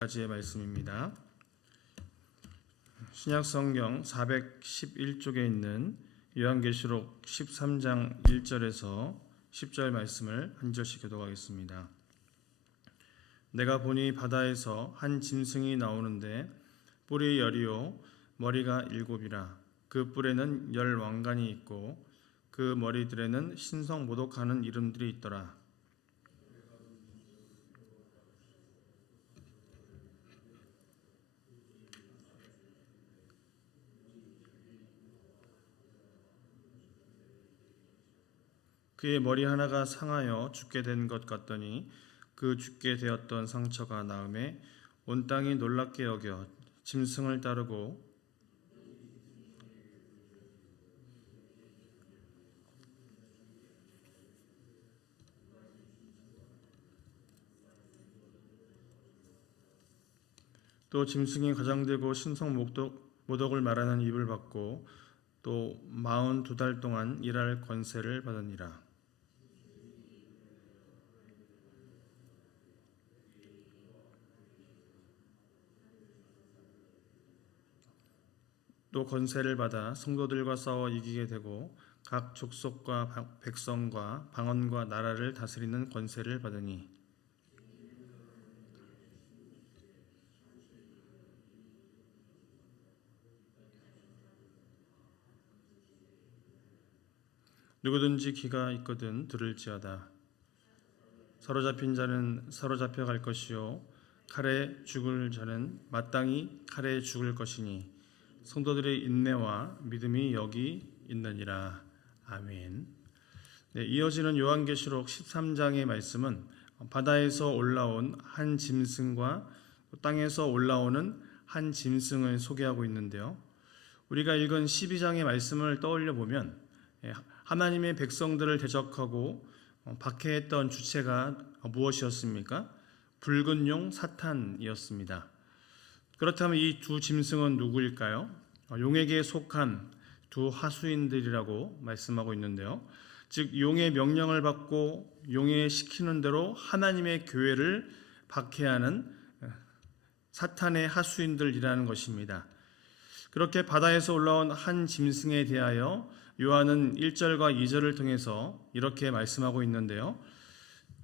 가지의 말씀입니다. 신약 성경 411쪽에 있는 요한계시록 13장 1절에서 10절 말씀을 한 절씩 교독하겠습니다. 내가 보니 바다에서 한 짐승이 나오는데 뿔이 열이요 머리가 일곱이라 그 뿔에는 열 왕관이 있고 그 머리들에는 신성 모독하는 이름들이 있더라. 그의 머리 하나가 상하여 죽게 된 것 같더니 그 죽게 되었던 상처가 나음에 온 땅이 놀랍게 여겨 짐승을 따르고 또 짐승이 가장되고 신성 목독, 모독을 말하는 입을 받고 또 마흔 두 달 동안 일할 권세를 받으니라. 또 권세를 받아 성도들과 싸워 이기게 되고 각 족속과 방- 백성과 방언과 나라를 다스리는 권세를 받으니. 누구든지 귀가 있거든 들을지어다. 사로잡힌 자는 사로잡혀 갈 것이요. 칼에 죽을 자는 마땅히 칼에 죽을 것이니 성도들의 인내와 믿음이 여기 있느니라 아멘. 네, 이어지는 요한계시록 13장의 말씀은 바다에서 올라온 한 짐승과 땅에서 올라오는 한 짐승을 소개하고 있는데요. 우리가 읽은 12장의 말씀을 떠올려 보면 예, 하나님의 백성들을 대적하고 어, 박해했던 주체가 무엇이었습니까? 붉은 용 사탄이었습니다. 그렇다면 이 두 짐승은 누구일까요? 어, 용에게 속한 두 하수인들이라고 말씀하고 있는데요. 즉 용의 명령을 받고 용의 시키는 대로 하나님의 교회를 박해하는 어, 사탄의 하수인들이라는 것입니다. 그렇게 바다에서 올라온 한 짐승에 대하여 요한은 1절과 2절을 통해서 이렇게 말씀하고 있는데요.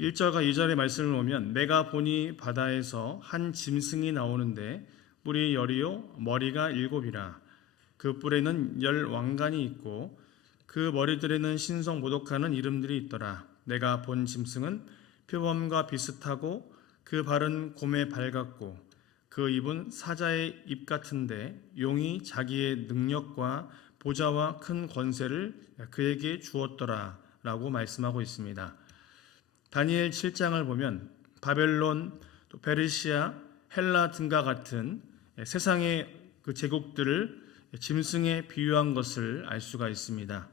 1절과 2절의 말씀을 보면 내가 보니 바다에서 한 짐승이 나오는데 뿔이 열이요 머리가 일곱이라 그 뿔에는 열 왕관이 있고 그 머리들에는 신성 모독하는 이름들이 있더라 내가 본 짐승은 표범과 비슷하고 그 발은 곰의 발 같고 그 입은 사자의 입 같은데 용이 자기의 능력과 보좌와 큰 권세를 그에게 주었더라 라고 말씀하고 있습니다. 다니엘 7장을 보면 바벨론, 또 베르시아, 헬라 등과 같은 세상의 그 제국들을 짐승에 비유한 것을 알 수가 있습니다.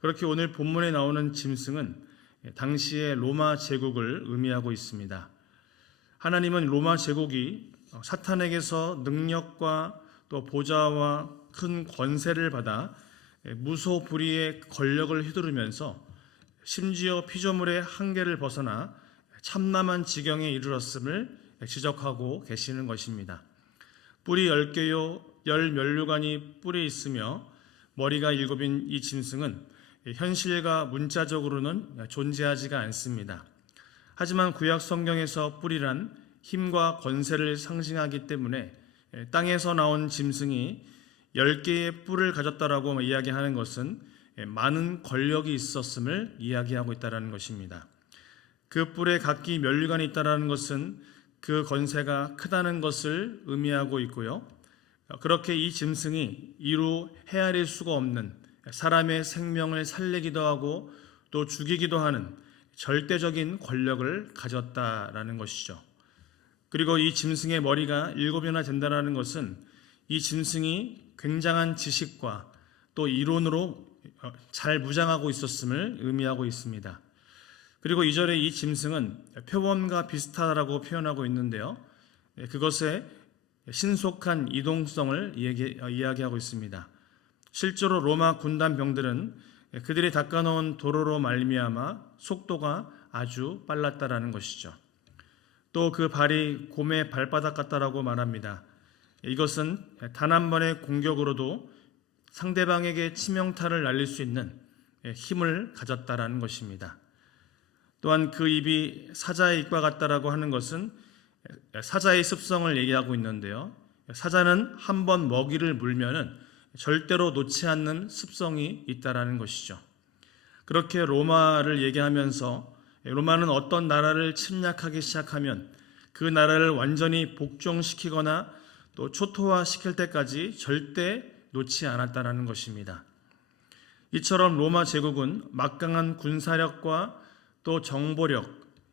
그렇게 오늘 본문에 나오는 짐승은 당시의 로마 제국을 의미하고 있습니다. 하나님은 로마 제국이 사탄에게서 능력과 또 보좌와 큰 권세를 받아 무소불위의 권력을 휘두르면서 심지어 피조물의 한계를 벗어나 참남한 지경에 이르렀음을 지적하고 계시는 것입니다. 뿔이 열 개요 열 면류관이 뿔이 있으며 머리가 일곱인 이 짐승은 현실과 문자적으로는 존재하지가 않습니다. 하지만 구약 성경에서 뿔이란 힘과 권세를 상징하기 때문에 땅에서 나온 짐승이 열 개의 뿔을 가졌다라고 이야기하는 것은 많은 권력이 있었음을 이야기하고 있다는 것입니다. 그 뿔에 각기 면류관이 있다는 것은 그 권세가 크다는 것을 의미하고 있고요. 그렇게 이 짐승이 이루 헤아릴 수가 없는 사람의 생명을 살리기도 하고 또 죽이기도 하는 절대적인 권력을 가졌다라는 것이죠. 그리고 이 짐승의 머리가 일곱이나 된다는 것은 이 짐승이 굉장한 지식과 또 이론으로 잘 무장하고 있었음을 의미하고 있습니다. 그리고 이절에 이 짐승은 표범과 비슷하다라고 표현하고 있는데요. 그것의 신속한 이동성을 이야기하고 있습니다. 실제로 로마 군단 병들은 그들이 닦아놓은 도로로 말미암아 속도가 아주 빨랐다라는 것이죠. 또 그 발이 곰의 발바닥 같다라고 말합니다. 이것은 단 한 번의 공격으로도 상대방에게 치명타를 날릴 수 있는 힘을 가졌다라는 것입니다. 또한 그 입이 사자의 입과 같다라고 하는 것은 사자의 습성을 얘기하고 있는데요. 사자는 한 번 먹이를 물면은 절대로 놓지 않는 습성이 있다라는 것이죠. 그렇게 로마를 얘기하면서 로마는 어떤 나라를 침략하기 시작하면 그 나라를 완전히 복종시키거나 또 초토화시킬 때까지 절대 놓지 않았다라는 것입니다. 이처럼 로마 제국은 막강한 군사력과 또 정보력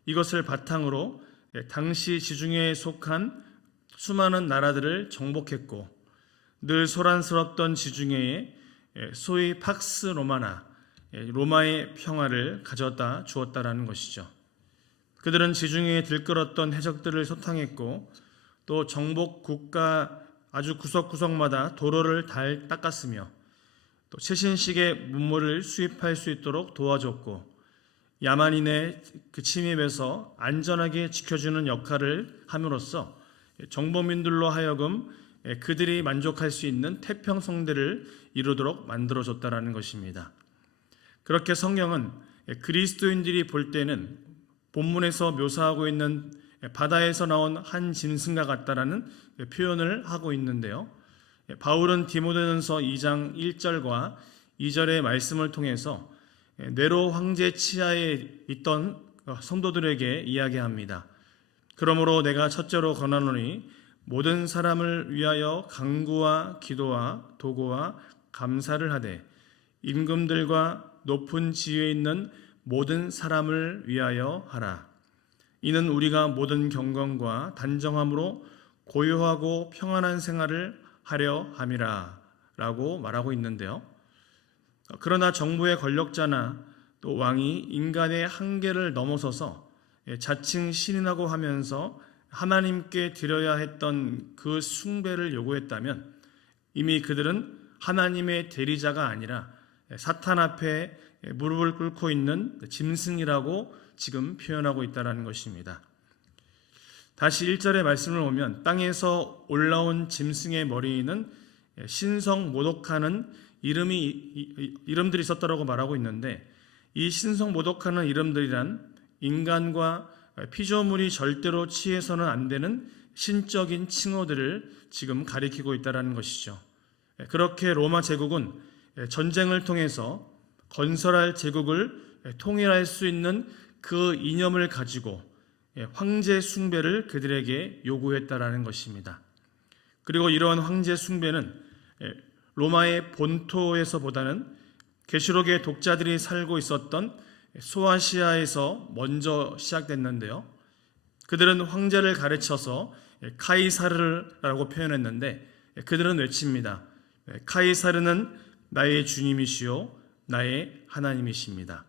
이것을 바탕으로 당시 지중해에 속한 수많은 나라들을 정복했고 늘 소란스럽던 지중해에 소위 팍스 로마나 로마의 평화를 가져다 주었다라는 것이죠. 그들은 지중해에 들끓었던 해적들을 소탕했고 또 정복 국가 아주 구석구석마다 도로를 달 닦았으며 또 최신식의 문물을 수입할 수 있도록 도와줬고 야만인의 그 침입에서 안전하게 지켜주는 역할을 함으로써 정보민들로 하여금 그들이 만족할 수 있는 태평성대를 이루도록 만들어줬다라는 것입니다. 그렇게 성경은 그리스도인들이 볼 때는 본문에서 묘사하고 있는 바다에서 나온 한 짐승과 같다라는 표현을 하고 있는데요. 바울은 디모데전서 2장 1절과 2절의 말씀을 통해서 네로 황제 치하에 있던 성도들에게 이야기합니다. 그러므로 내가 첫째로 권하노니 모든 사람을 위하여 강구와 기도와 도구와 감사를 하되 임금들과 높은 지위에 있는 모든 사람을 위하여 하라. 이는 우리가 모든 경건과 단정함으로 고요하고 평안한 생활을 하려 함이라 라고 말하고 있는데요. 그러나 정부의 권력자나 또 왕이 인간의 한계를 넘어서서 자칭 신이라고 하면서 하나님께 드려야 했던 그 숭배를 요구했다면 이미 그들은 하나님의 대리자가 아니라 사탄 앞에 무릎을 꿇고 있는 짐승이라고 지금 표현하고 있다는 것입니다. 다시 1절의 말씀을 보면 땅에서 올라온 짐승의 머리는 신성 모독하는 이름이 이름들이 있었다라고 말하고 있는데 이 신성 모독하는 이름들이란 인간과 피조물이 절대로 취해서는 안 되는 신적인 칭호들을 지금 가리키고 있다라는 것이죠. 그렇게 로마 제국은 전쟁을 통해서 건설할 제국을 통일할 수 있는 그 이념을 가지고 황제 숭배를 그들에게 요구했다라는 것입니다. 그리고 이러한 황제 숭배는 로마의 본토에서보다는 계시록의 독자들이 살고 있었던 소아시아에서 먼저 시작됐는데요. 그들은 황제를 가르쳐서 카이사르라고 표현했는데 그들은 외칩니다. 카이사르는 나의 주님이시요 나의 하나님이십니다.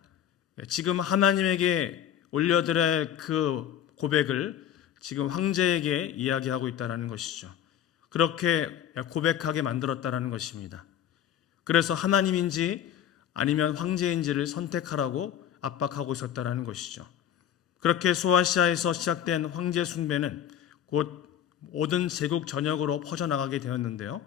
지금 하나님에게 올려드려야 할그 고백을 지금 황제에게 이야기하고 있다는 것이죠. 그렇게 고백하게 만들었다는 것입니다. 그래서 하나님인지 아니면 황제인지를 선택하라고 압박하고 있었다는 것이죠. 그렇게 소아시아에서 시작된 황제 숭배는 곧 모든 제국 전역으로 퍼져나가게 되었는데요.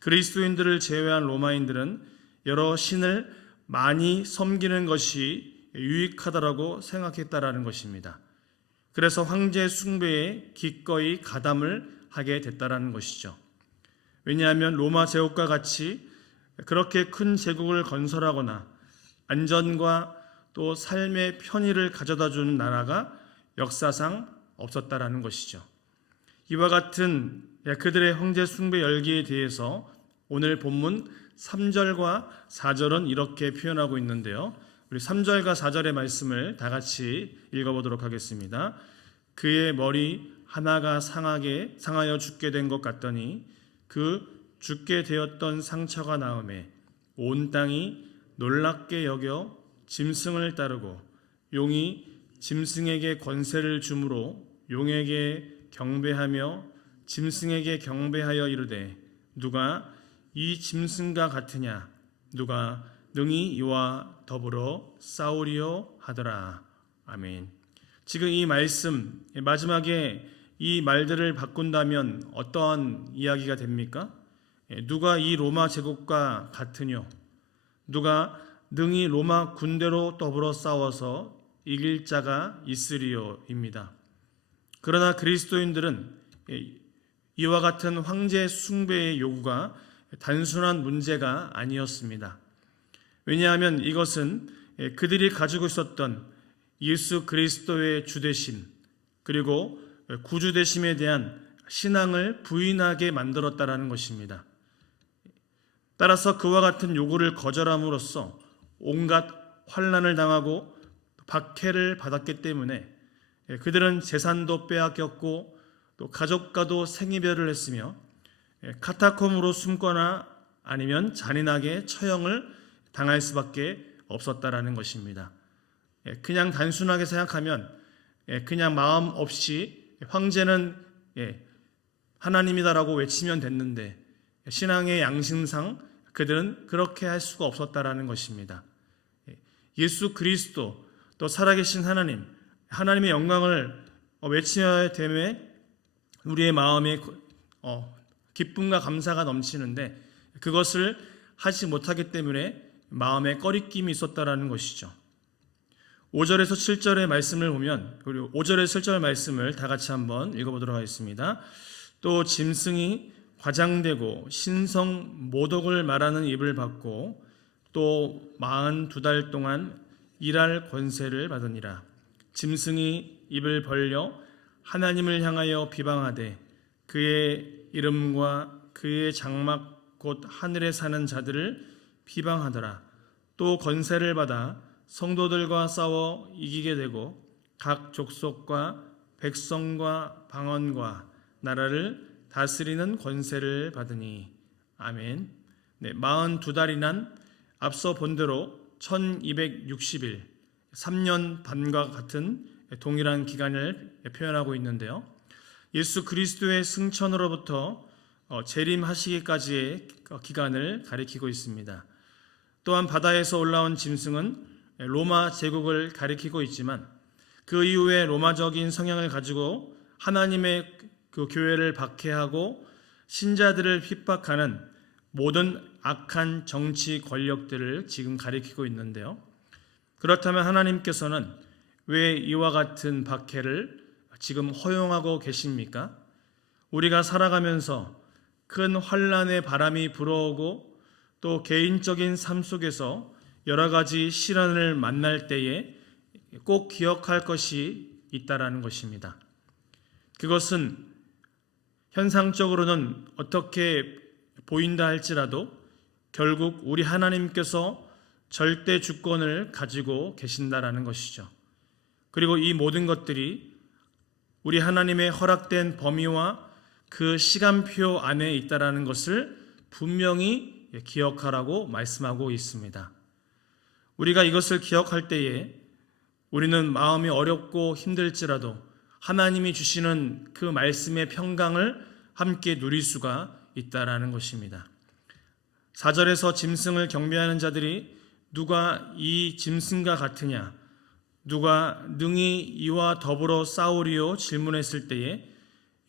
그리스도인들을 제외한 로마인들은 여러 신을 많이 섬기는 것이 유익하다라고 생각했다라는 것입니다. 그래서 황제 숭배에 기꺼이 가담을 하게 됐다라는 것이죠. 왜냐하면 로마 제국과 같이 그렇게 큰 제국을 건설하거나 안전과 또 삶의 편의를 가져다 주는 나라가 역사상 없었다라는 것이죠. 이와 같은 그들의 황제 숭배 열기에 대해서 오늘 본문 3절과 4절은 이렇게 표현하고 있는데요. 우리 3절과 4절의 말씀을 다 같이 읽어보도록 하겠습니다. 그의 머리 하나가 상하게 상하여 죽게 된 것 같더니 그 죽게 되었던 상처가 나음에 온 땅이 놀랍게 여겨 짐승을 따르고 용이 짐승에게 권세를 주므로 용에게 경배하며 짐승에게 경배하여 이르되 누가 이 짐승과 같으냐? 누가 능히 이와 더불어 싸우리요? 하더라. 아멘. 지금 이 말씀 마지막에 이 말들을 바꾼다면 어떠한 이야기가 됩니까? 예, 누가 이 로마 제국과 같으뇨? 누가 능히 로마 군대로 더불어 싸워서 이길 자가 있으리요입니다. 그러나 그리스도인들은 예, 이와 같은 황제 숭배의 요구가 단순한 문제가 아니었습니다. 왜냐하면 이것은 예, 그들이 가지고 있었던 예수 그리스도의 주되심 그리고 구주 되심에 대한 신앙을 부인하게 만들었다라는 것입니다. 따라서 그와 같은 요구를 거절함으로써 온갖 환란을 당하고 박해를 받았기 때문에 예, 그들은 재산도 빼앗겼고 또 가족과도 생이별을 했으며 예, 카타콤으로 숨거나 아니면 잔인하게 처형을 당할 수밖에 없었다라는 것입니다. 예, 그냥 단순하게 생각하면 예, 그냥 마음 없이 황제는 예, 하나님이다라고 외치면 됐는데 신앙의 양심상 그들은 그렇게 할 수가 없었다라는 것입니다. 예, 예수 그리스도 또 살아계신 하나님, 하나님의 영광을 어, 외쳐야 됨에 우리의 마음에 어, 기쁨과 감사가 넘치는데 그것을 하지 못하기 때문에 마음에 꺼리낌이 있었다라는 것이죠. 5절에서 7절의 말씀을 보면 그리고 5절에서 7절 말씀을 다 같이 한번 읽어보도록 하겠습니다. 또 짐승이 과장되고 신성 모독을 말하는 입을 받고 또 마흔 두 달 동안 일할 권세를 받으니라. 짐승이 입을 벌려 하나님을 향하여 비방하되 그의 이름과 그의 장막 곧 하늘에 사는 자들을 비방하더라. 또 권세를 받아 성도들과 싸워 이기게 되고 각 족속과 백성과 방언과 나라를 다스리는 권세를 받으니 아멘. 네, 42달이 난 앞서 본 대로 1260일 3년 반과 같은 동일한 기간을 표현하고 있는데요. 예수 그리스도의 승천으로부터 어, 재림하시기까지의 기간을 가리키고 있습니다. 또한 바다에서 올라온 짐승은 로마 제국을 가리키고 있지만 그 이후에 로마적인 성향을 가지고 하나님의 그 교회를 박해하고 신자들을 핍박하는 모든 악한 정치 권력들을 지금 가리키고 있는데요. 그렇다면 하나님께서는 왜 이와 같은 박해를 지금 허용하고 계십니까? 우리가 살아가면서 큰 환란의 바람이 불어오고 또 개인적인 삶 속에서 여러 가지 시련을 만날 때에 꼭 기억할 것이 있다라는 것입니다. 그것은 현상적으로는 어떻게 보인다 할지라도 결국 우리 하나님께서 절대 주권을 가지고 계신다라는 것이죠. 그리고 이 모든 것들이 우리 하나님의 허락된 범위와 그 시간표 안에 있다라는 것을 분명히 기억하라고 말씀하고 있습니다. 우리가 이것을 기억할 때에 우리는 마음이 어렵고 힘들지라도 하나님이 주시는 그 말씀의 평강을 함께 누릴 수가 있다라는 것입니다. 4절에서 짐승을 경배하는 자들이 누가 이 짐승과 같으냐 누가 능히 이와 더불어 싸우리요 질문했을 때에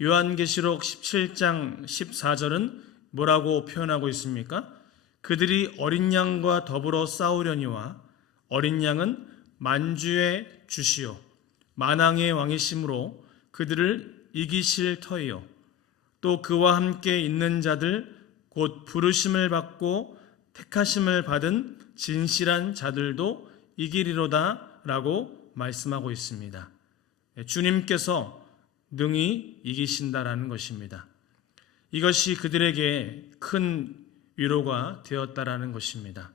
요한계시록 17장 14절은 뭐라고 표현하고 있습니까? 그들이 어린 양과 더불어 싸우려니와 어린 양은 만주의 주시요 만왕의 왕이심으로 그들을 이기실 터이요 또 그와 함께 있는 자들 곧 부르심을 받고 택하심을 받은 진실한 자들도 이기리로다라고 말씀하고 있습니다. 주님께서 능히 이기신다라는 것입니다. 이것이 그들에게 큰 위로가 되었다라는 것입니다.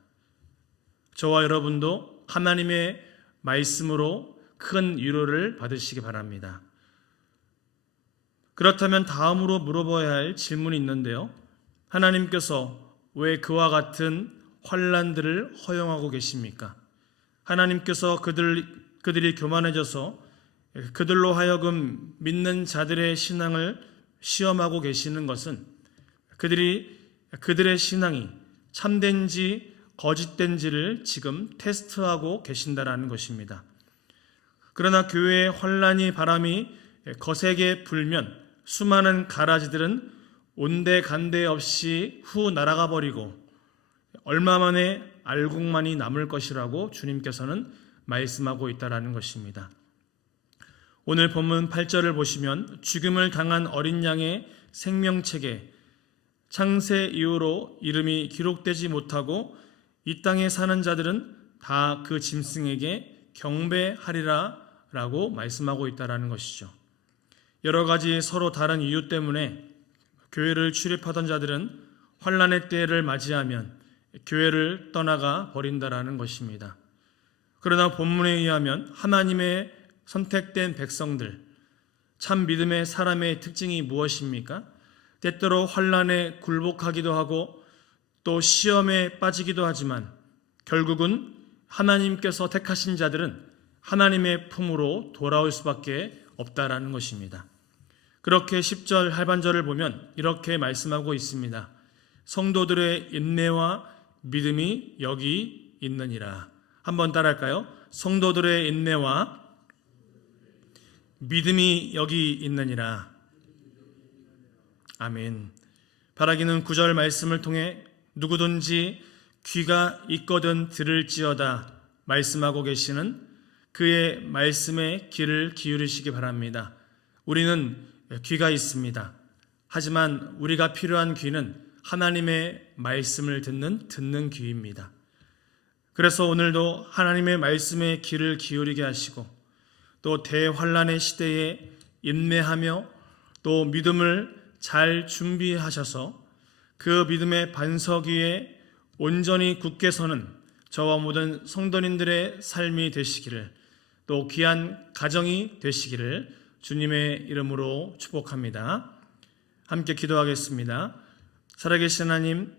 저와 여러분도 하나님의 말씀으로 큰 위로를 받으시기 바랍니다. 그렇다면 다음으로 물어봐야 할 질문이 있는데요. 하나님께서 왜 그와 같은 환란들을 허용하고 계십니까? 하나님께서 그들 그들이 교만해져서 그들로 하여금 믿는 자들의 신앙을 시험하고 계시는 것은 그들이 그들의 신앙이 참된지 거짓된지를 지금 테스트하고 계신다라는 것입니다. 그러나 교회에 환란이 바람이 거세게 불면 수많은 가라지들은 온데간데 없이 후 날아가 버리고 얼마 만에 알곡만이 남을 것이라고 주님께서는 말씀하고 있다라는 것입니다. 오늘 본문 8절을 보시면 죽음을 당한 어린 양의 생명책에 창세 이후로 이름이 기록되지 못하고 이 땅에 사는 자들은 다 그 짐승에게 경배하리라 라고 말씀하고 있다라는 것이죠. 여러 가지 서로 다른 이유 때문에 교회를 출입하던 자들은 환란의 때를 맞이하면 교회를 떠나가 버린다라는 것입니다. 그러나 본문에 의하면 하나님의 선택된 백성들 참 믿음의 사람의 특징이 무엇입니까? 때때로 환란에 굴복하기도 하고 또 시험에 빠지기도 하지만 결국은 하나님께서 택하신 자들은 하나님의 품으로 돌아올 수밖에 없다라는 것입니다. 그렇게 10절 할반절을 보면 이렇게 말씀하고 있습니다. 성도들의 인내와 믿음이 여기 있느니라. 한번 따라할까요? 성도들의 인내와 믿음이 여기 있느니라. 아멘. 바라기는 구절 말씀을 통해 누구든지 귀가 있거든 들을지어다 말씀하고 계시는 그의 말씀에 귀를 기울이시기 바랍니다. 우리는 귀가 있습니다. 하지만 우리가 필요한 귀는 하나님의 말씀을 듣는 듣는 귀입니다. 그래서 오늘도 하나님의 말씀에 귀를 기울이게 하시고 또 대환란의 시대에 인내하며 또 믿음을 잘 준비하셔서 그 믿음의 반석 위에 온전히 굳게 서는 저와 모든 성도님들의 삶이 되시기를 또 귀한 가정이 되시기를 주님의 이름으로 축복합니다. 함께 기도하겠습니다. 살아계신 하나님,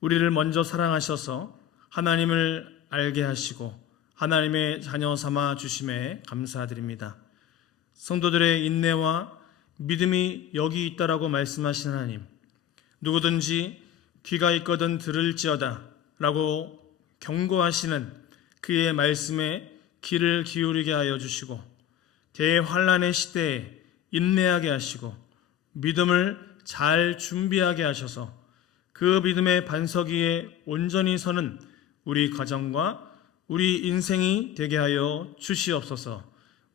우리를 먼저 사랑하셔서 하나님을 알게 하시고 하나님의 자녀 삼아 주심에 감사드립니다. 성도들의 인내와 믿음이 여기 있다라고 말씀하신 하나님, 누구든지 귀가 있거든 들을지어다 라고 경고하시는 그의 말씀에 귀를 기울이게 하여 주시고 대환란의 시대에 인내하게 하시고 믿음을 잘 준비하게 하셔서 그 믿음의 반석 위에 온전히 서는 우리 가정과 우리 인생이 되게 하여 주시옵소서.